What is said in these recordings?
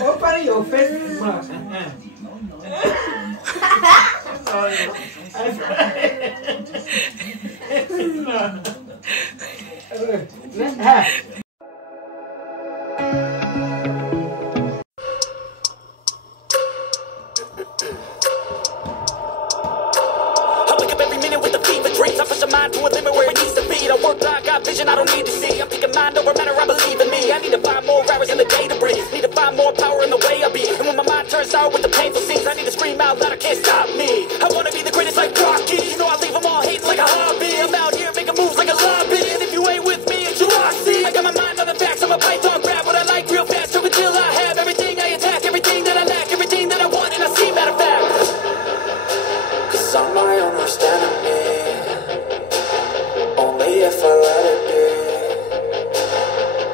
Open your face. Sorry. To a limit where it needs to be. I work blind, got vision I don't need to see. I'm thinking mind over matter, I believe in me. I need to find more hours in the day to breathe. Need to find more power in the way I be. And when my mind turns sour with the painful scenes, I need to scream out loud, I can't stop me. I wanna be the greatest like Rocky. You know I leave them all hating like a hobby. I'm out here making moves like a lobby. And if you ain't with me, it's you I see. I got my mind on the facts, I'm a python, grab what I like real fast. Choke until I have everything I attack, everything that I lack, everything that I want, and I see, matter of fact. Cause I'm my own worst enemy. If I let it be,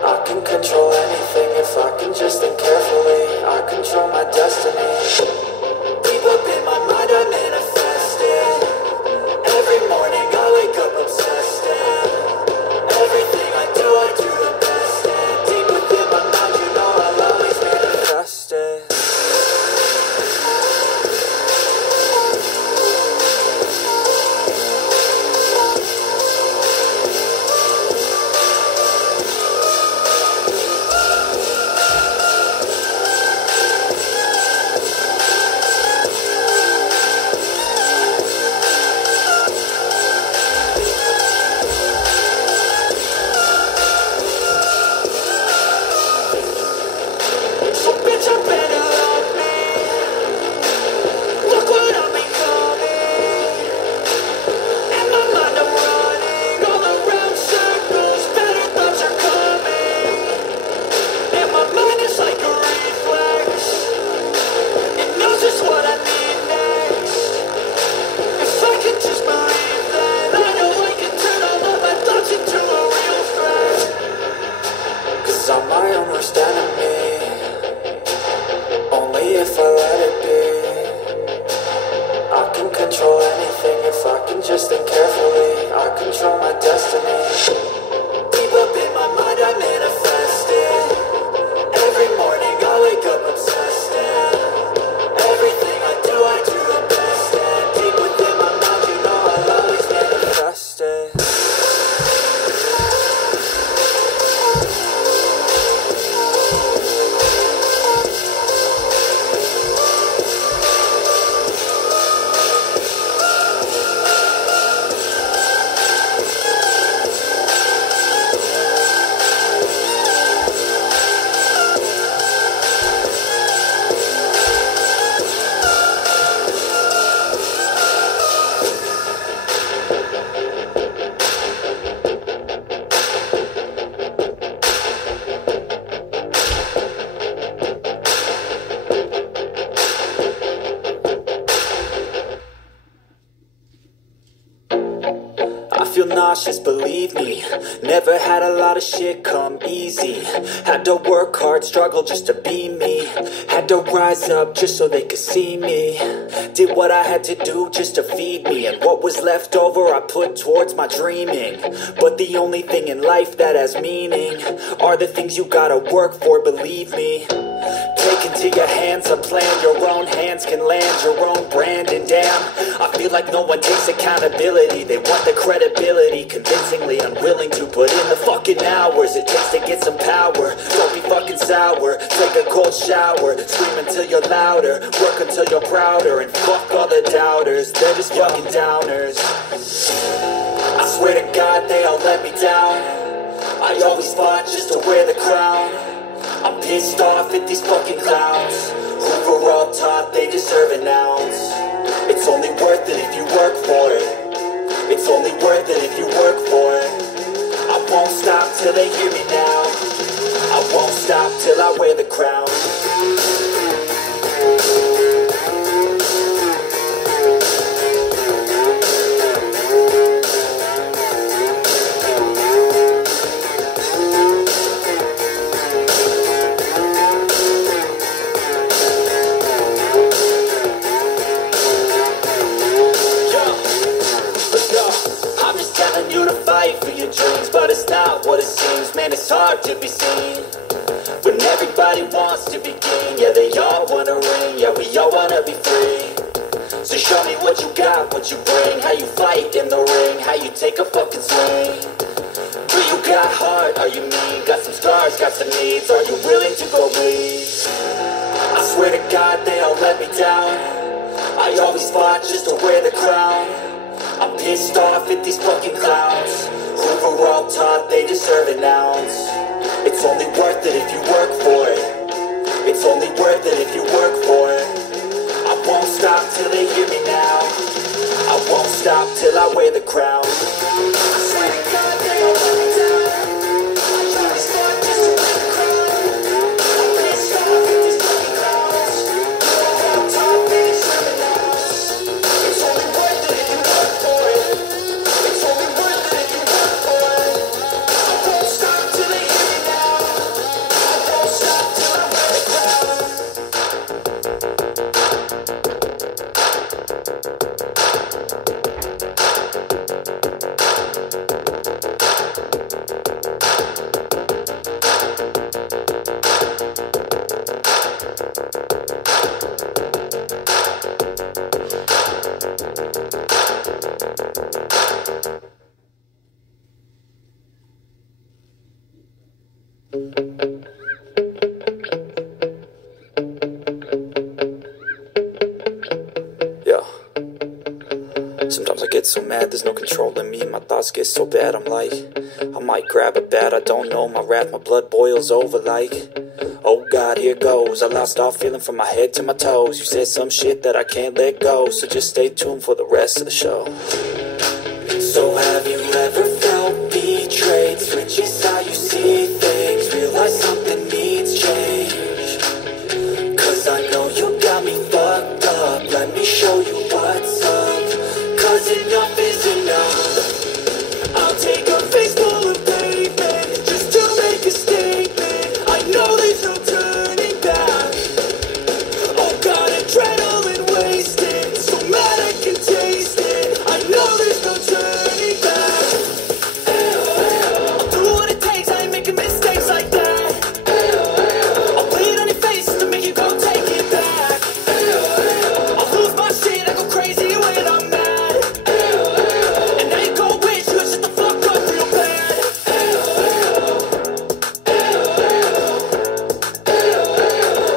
I can control anything if I can just think carefully. I control my destiny. Deep up in my mind I manifest it. Every morning I wake up obsessed, and everything I do the best. And deep within my mind you know I'll always manifest it. Nauseous, believe me. Never had a lot of shit come easy. Had to work hard, struggle just to be me. Had to rise up just so they could see me. Did what I had to do just to feed me. And what was left over I put towards my dreaming. But the only thing in life that has meaning are the things you gotta work for, believe me. Take into your hands a plan. Your own hands can land your own brand. And damn, I feel like no one takes accountability. They want the credibility, convincingly unwilling to put in the fucking hours it takes to get some power. Don't be fucking sour, take a cold shower. Scream until you're louder, work until you're prouder. And fuck all the doubters, they're just fucking downers. I swear to God they all let me down. I always fought just to wear the crown. I'm pissed off at these fucking clowns who were all taught they deserve an ounce. It's only worth it if you work for it. It's only worth it if you work for it. I won't stop till they hear me now. I won't stop till I wear the crown. But it's not what it seems, man, it's hard to be seen when everybody wants to be king. Yeah, they all wanna ring. Yeah, we all wanna be free. So show me what you got, what you bring. How you fight in the ring, how you take a fucking swing. Do you got heart, are you mean? Got some scars, got some needs. Are you willing to go bleed? I swear to God they all let me down. I always fought just to wear the crown. I'm pissed off at these fucking clowns who were all taught they deserve an ounce. It's only worth it if you work for it. It's only worth it if you work for it. I won't stop till they hear me now. I won't stop till I wear the crown. I swear to God they all let me down. I always fought just to wear the crown. I'm pissed off at these fucking clowns who were all taught they deserve an ounce. It's only worth it if you work for it. It's only worth it if you work for it. I won't stop till they hear me now. I won't stop till I wear the crown. Yeah. Sometimes I get so mad, there's no controlling me. My thoughts get so bad, I'm like, I might grab a bat, I don't know. My wrath, my blood boils over like, oh God, here goes. I lost all feeling from my head to my toes. You said some shit that I can't let go, so just stay tuned for the rest of the show. So have you ever felt betrayed? Switches how you see things, realize something needs change. Cause I know you got me fucked up, let me show you what's up. Cause enough is enough. I'll take a face full of pavement just to make a statement. I know there's no turning back. Oh God, adrenaline wasted, so mad I can taste it. I know there's no turning back. I'll do what it takes, I ain't making mistakes like that. I'll bleed on your face to make you go take it back. I'll lose my shit, I go crazy when I'm mad. And now you go wish you would shut the fuck up real bad.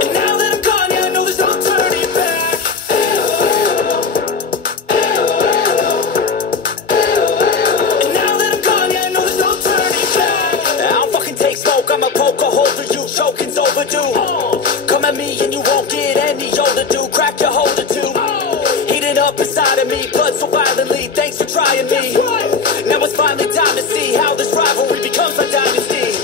And now that I'm gone, yeah, I know there's no turning back. And now that I'm gone, yeah, I know there's no turning back. I don't fucking take smoke, I'ma poke a hole through you, choking's overdue. Come at me and you won't get any older, dude. Crack your holder too. Heating up inside of me, blood so violently. Thanks for trying me. Now it's finally time to see how this rivalry becomes a dynasty.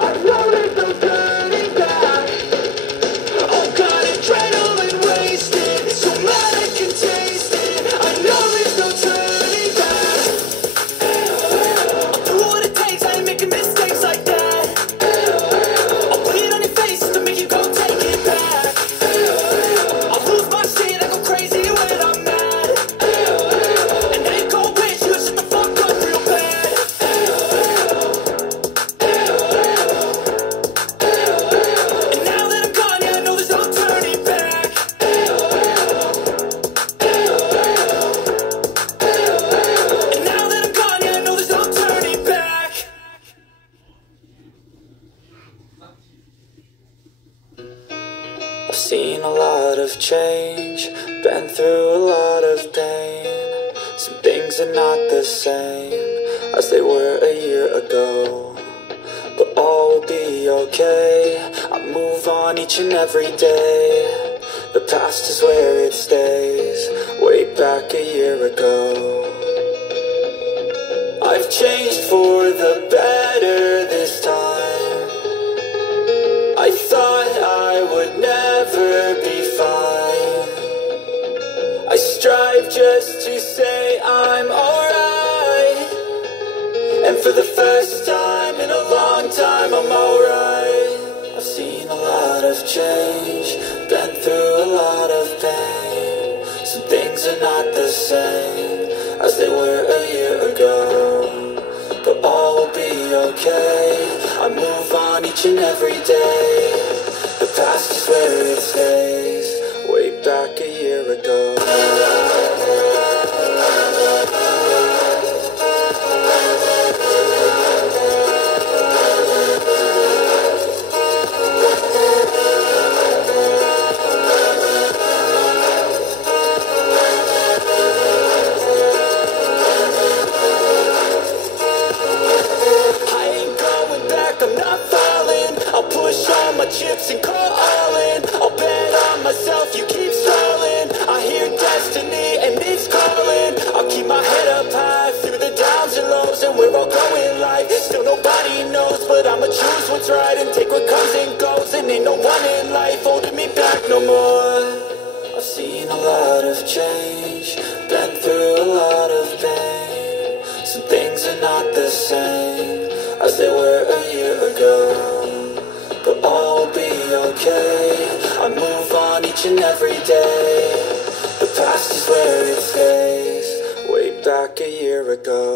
I know there's no turning back. Oh God, adrenaline wasted, so mad I can taste it. I know there's no turning back. I'll do what it takes, I ain't making mistakes like that. I'll bleed on your face to make you go take it back. I'll lose my shit, I go crazy when I'm mad. And now you go wish you would shut the fuck up real bad. And now that I'm gone, yeah, I know there's no turning back. And now that I'm gone, yeah, I know there's no turning back. I've seen a lot of change, been through a lot of pain. Some things are not the same as they were a year ago, but all will be okay. I move on each and every day. The past is where it stays, way back a year ago. I've changed for the better this time. I thought I would never be fine. I strive just to say I'm alright. And for the first time in a long time I'm alright. I've seen a lot of change, been through a lot of pain. Some things are not the same as they were a year ago, but all okay. I move on each and every day. The past is where it stays. Way back a year ago. Chips and call all in. I'll bet on myself, you keep stalling. I hear destiny and it's calling. I'll keep my head up high through the downs and lows, and we're all going life. Still nobody knows, but I'ma choose what's right and take what comes and goes. And ain't no one in life holding me back no more. I've seen a lot of change, been through a lot of pain. Some things are not the same as they were a year ago. But all will be okay. I move on each and every day. The past is where it stays. Way back a year ago.